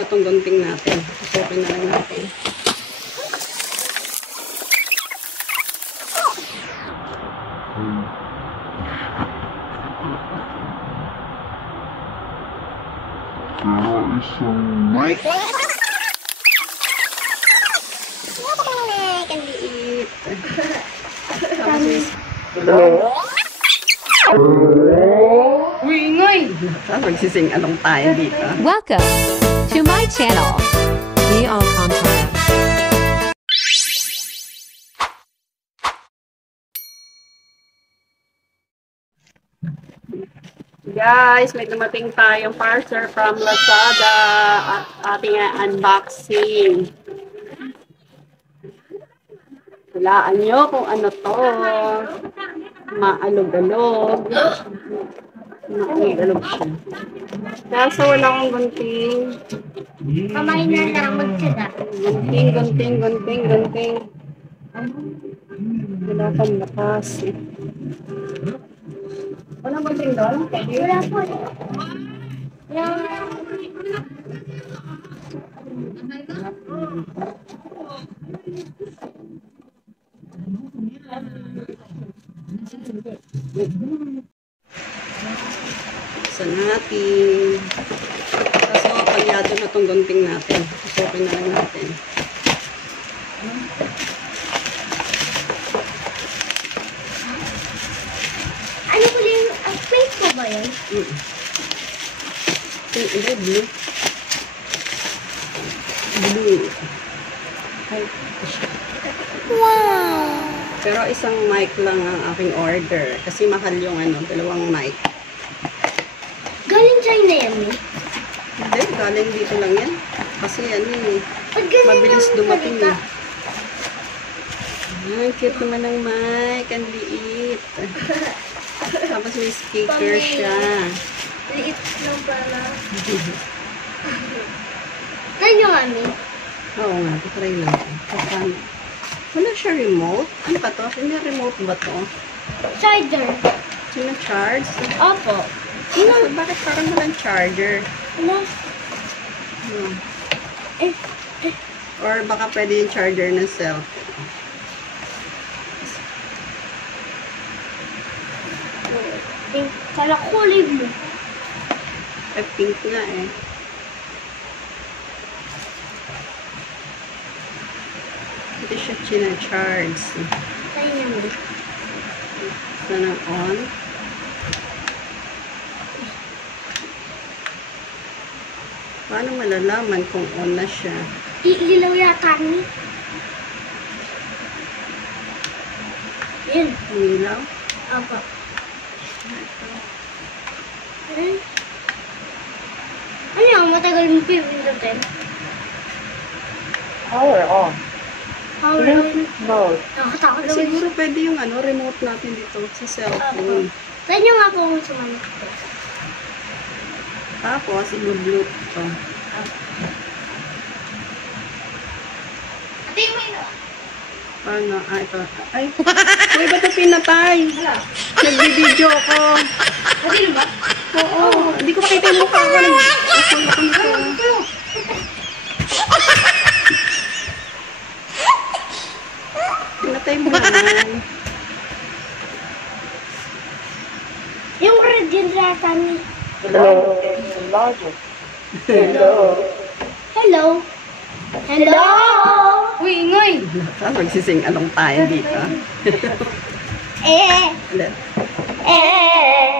na itong gunting natin. Susukin na lang natin. Pero isang mic. Ang liit. Uy, magsising along tayo dito. Welcome to my channel. Be all content. Guys, may dumating tayong parcel from Lazada at ating unboxing. Hulaan nyo kung ano to. Maalog-alog. Maalog-alog siya. Kaso wala akong gunting. Kamay na lang magtsaga. Gunting. Wala akong lakas. Wala gunting doon? Wala po. Sa natin. Kaso palyado na itong gunting natin. Susukin na lang natin. Ano po yung face ko ba yun? Hindi, blue. Blue. Ay, Wow! pero isang mic lang ang aking order. Kasi mahal yung dalawang mic. Galing China yan eh. Hindi, galing dito lang yan. Kasi Ba't ganyan mabilis ang dumating salita? Ang cute naman ng mic. Ang liit. Tapos may speaker siya. Liit lang pala. Saan yung ami? Oo nga, try natin. Paano? Wala siya remote? Ano ba to? May remote ba to? Charger. Sina-charge? Opo. Bakit parang walang charger? Wala. Eh, Or baka pwede yung charger ng cellphone. kala kulay mo. Eh, pink nga eh. Hindi siya china-charge. Saan naman? Sana on. Paano malalaman kung on na siya? Iilaw yata ni. Yun. Umilaw? Opo. Eh? Ano yung matagal mo pindutin? Power on. Power on. Bluetooth mode. Nakatakot naman. Siguro pwede yung remote natin dito sa cellphone. Saan nyo nga po sumanok? Tapos, i-bluetooth to. Ate, may na. Paano? Ito. Ay! Uy, ba't ito pinatay? Nagbibideo ako. Ate, ba? Oo. Hindi ko makita yung mukha ko. Pinatay mo naman. Yung red yun yata ni. Hello. Logic. Hello. Hello? Hello? Uy, ingay! Magsising along tayo dito. Eh. Ulit. Eh.